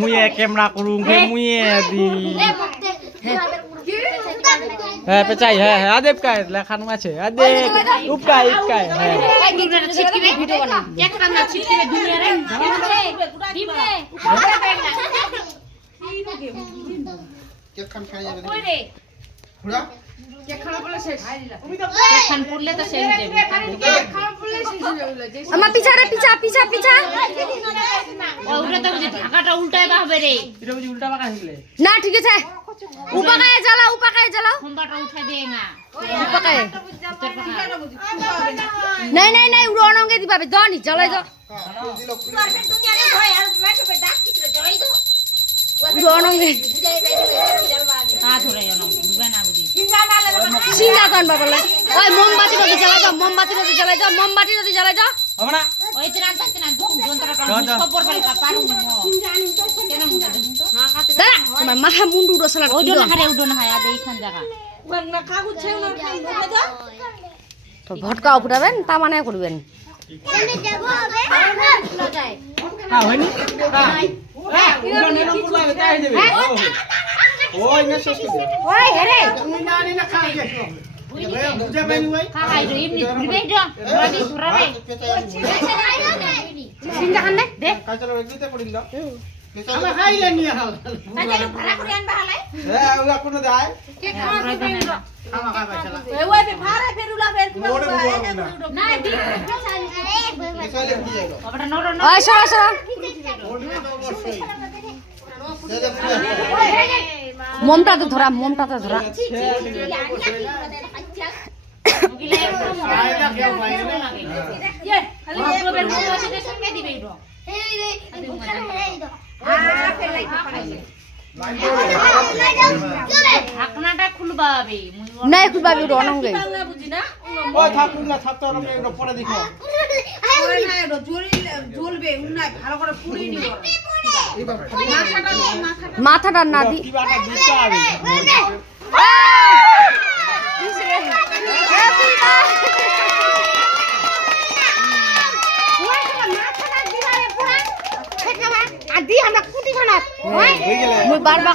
মুয়ে camera করুম মুয়ে দি হ্যাঁ পেচাই হ্যাঁ হ্যাঁ আদেব কাই লেখানো আছে আদেব উপকাই উপকাই হ্যাঁ এই দুটোটা ছিটকিবে ভিডিও বানা একটা না ছিটকিবে দুনিয়া রে দিবে উপরে বেগলা কেক খান খাই যাবে ওই রে ঘোড়া কেক খাওয়া বলে শেষ কেক খান পড়লে তো শেষ হয়ে যাবে কেক খাওয়া বলে শেষ হয়ে যাবে আমার পিছা রে পিছা পিছা পিছা ওরে তো বুঝি ঢাকাটা উল্টায় বাহবে রে এটা বুঝি উল্টা পাকা শিখলে না ঠিক আছে উপাকায় জ্বালাও খম্বাটা উঠা দে না উপাকায় নাই উড়নঙ্গে দিবাবে দনি জ্বালাই দাও দিল উড়নঙ্গে হাত ধরে জানো ডুবে না বুঝি সিঙ্গা কান বাবলে ওই মোমবাতি রদি জ্বালাই দাও হবে না ওই তো না দুম যন্ত্রটা খবর ফেল কা পারু মো কেন মুটা দেখুন তো দাঁড়া তোমার মাথা মুন্ডু রসলা ওই জন হারে উডন হায় আদে এইখান জায়গা তো ভটকাও ফুটাবেন তা মানে করবেন হ্যাঁ হয়নি হ্যাঁ উড়ন এরকম করবা তাই যাবে ওই না শেষ করে ওই হেরে তুমি না নি না খাই গেছো বুঝে পাইনি ভাই খাই রে এমনি ঘুরবে জ রাদি ঘুরাবে সিঙ্গা খান দে কাই চলো দিতে পড়িল আমরা খাই নি হাল তাহলে ভাড়া করে আনবা হালাই হ্যাঁ ওলা কোন দেয় ঘুরাই দেন না খাওয়া খাবা চলা ওই ভাড়া ফেরুলা ফের কি মোড়ে না দি চলে কি যাইলো ওটা নড় না ওই সরা মোড়ে তো অবশ্যই দে দে মোমটা তো ধরা গিলে একদম আইলা কেউ পাই না এ খালি প্রবের মতো আছে সঙ্গে দিবে ইরো ঢাকনাটা খুলবাবে নাই খুলবাবি উড়নঙ্গে ওই থাকুন না থাকতো আমরা একটু পরে দেখো জ্বলবে উনাই ভালো করে পুড়িয়ে নিব মাথাটা না দি কি বাটা দিতে হবে মুই বারবার